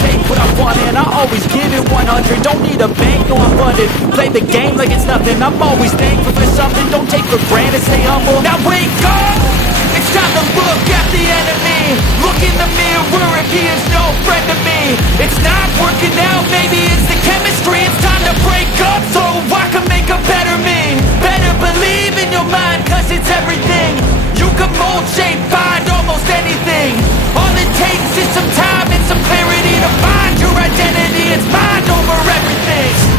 take what I want and I always give it 100. Don't need a bank, no I'm funded. Play the game like it's nothing. I'm always thankful for something. Don't take for granted, stay humble. Now wake up! It's time to look at the enemy. Look in the mirror if he is no friend to me. It's not working out, maybe it's the chemistry. It's time to break up so I can make a better me. Better believe in your mind, cause it's everything. You can mold, shape, find almost anything. All it takes is some time and some clarity to find your identity. It's mind over everything.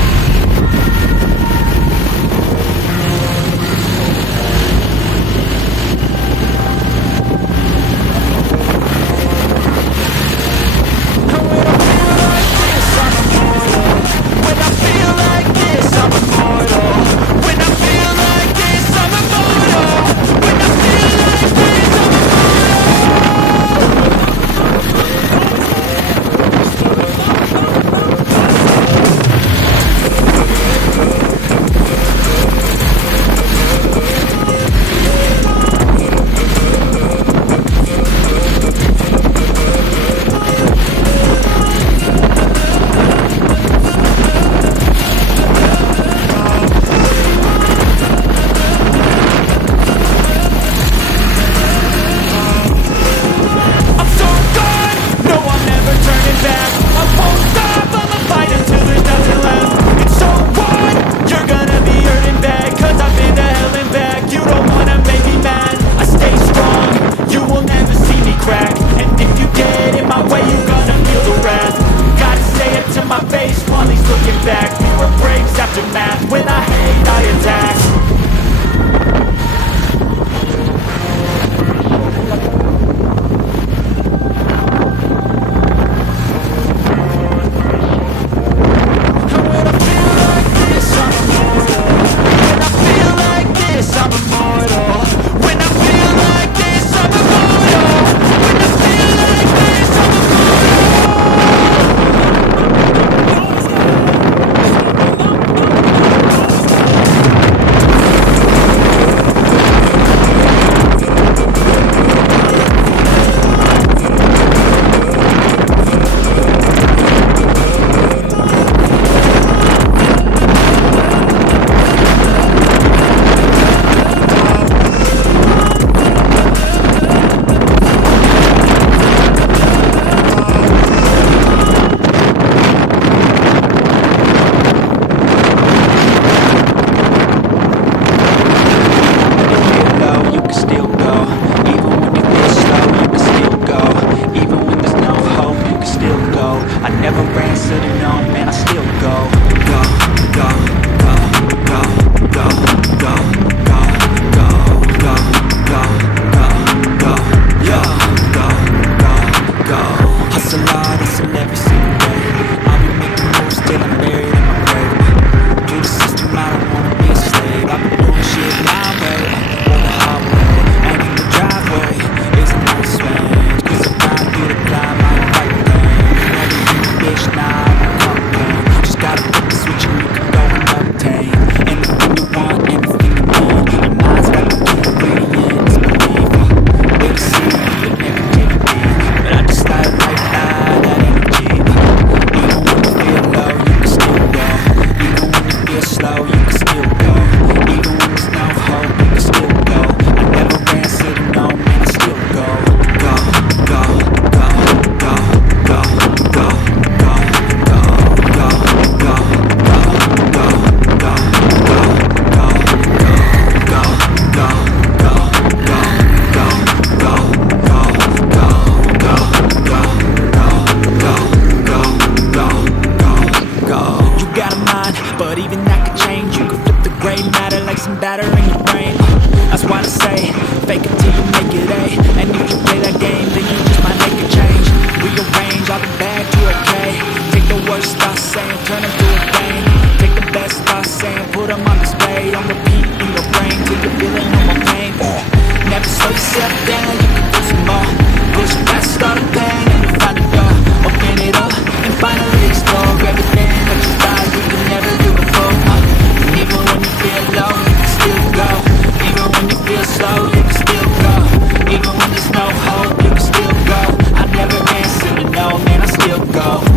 Even when there's no hope, you can still go. I never answer to no, man, I still go.